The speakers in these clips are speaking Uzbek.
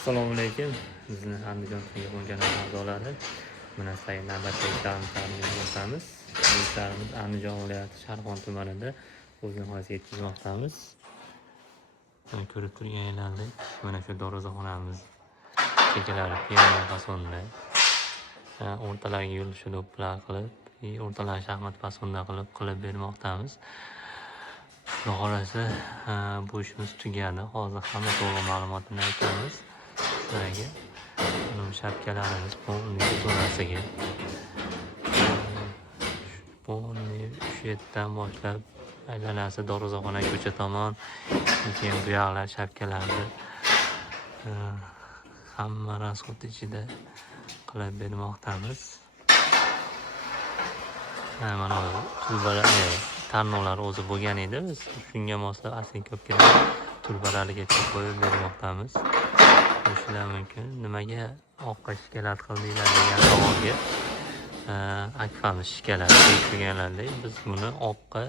Assalomu alaykum. Bizni Andijon telefon kanali a'zolari. Mana sizlarga navbatdagi ishlarimizni ko'rsatamiz. Bu ishlarimiz Andijon viloyati Sharqon tumanida o'z nihoyasiga yetkazmoqdamiz. Mana ko'rib turganingizdek, mana shu dorozaxonamiz chekalari piano fasonda. O'rtalariga yo'ldosh do'ppilar qilib, o'rtalariga shaxmat fasonda qilib bermoqdamiz. Xudo xolasa bu ishimiz tugadi. Hozir hamma to'g'ri ma'lumotini aytamiz sizlarga. Mana shapkalarimiz polniy zonasiga. Polniy shu yerdan boshlab aylanasi dorozaxona ko'cha tomon, keyin bu yoqlar shapkalarni hamma rasxod ichida qilib bermoqdamiz. Mana tulbalar, tarnovlar o'zi bo'lgan edi. Biz shunga moslab asl ko'pgina tulbalargacha qo'yib bermoqdamiz. Shular mumkin. Nimaga oqqa shikalat qildinglar degan savolga akfamiz shikalat turganlardek biz buni oqqa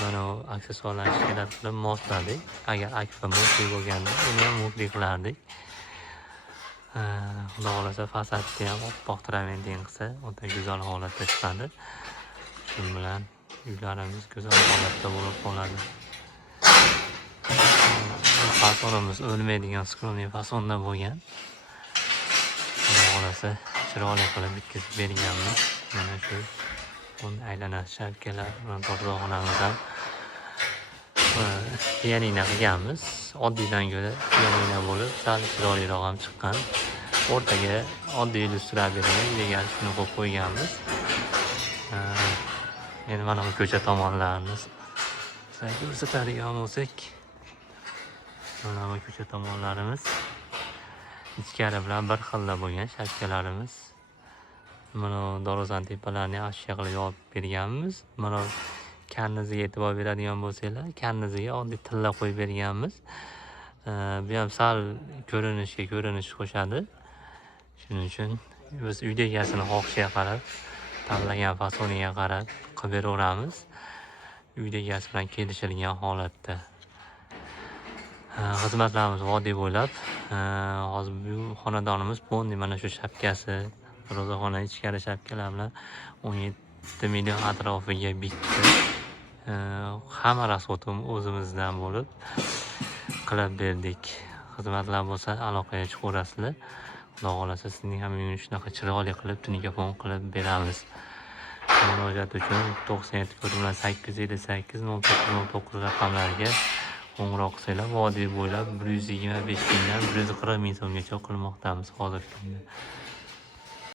mana aksessuarlarni shikalat qilib mosladik. Agar akfa mutli bo'lganda uni ham mutli qilardik. Xudo xolasa fasadni ham oppoq traventin qilsa o'ta go'zal holatda chiqadi. Shu bilan uylarimiz go'zal holatda bo'lib qoladi. Fasonimiz o'lmaydigan skromniy fasonda bo'lgan. Xudo xolasa chiroyli qilib bitkazib berganmiz. Mana shu aylanasi shapkalar bilan dorozaxonamiz ham pianino qilganmiz. Oddiydan ko'ra pianino bo'lib sal chiroyliroq ham chiqqan. O'rtaga oddiy illyustratorni degan shuni qo'yib qo'yganmiz. Endi mana bu ko'cha tomonlarni sizlarga ko'rsatadigan bo'lsak, mana bu ko'cha tomonlarimiz ichkari bilan bir xilda bo'lgan shapkalarimiz. Mana dorozan tepalarini ashya qilib yopib berganmiz. Mana karniziga e'tibor beradigan bo'lsanglar, karniziga oddiy tilla qo'yib berganmiz. Bu ham sal ko'rinish qo'shadi. Shuning uchun biz uyda egasini xohishiga qarab, tanlagan fasoniga qarab qilib beraveramiz. Uyda egasi bilan kelishilgan holatda. Xizmatlarimiz vodiy bo'ylab. Hozir bu xonadonimiz Bondi mana shu shapkasi, dorozaxona ichkari shapkalar bilan 17 million atrofiga bitdi. Hamma rasxotim o'zimizdan bo'lib qilib berdik. Xizmatlar bo'lsa aloqaga chiqaverasizlar. Xudo xolasa sizning ham uyingizni shunaqa chiroyli qilib tunikafon qilib beramiz. Murojaat uchun 9748580909 raqamlariga qo'ng'iroq qilsanglar, vodiy bo'ylab 125 mingdan 140 ming so'mgacha qilmoqdamiz hozirgi kunda.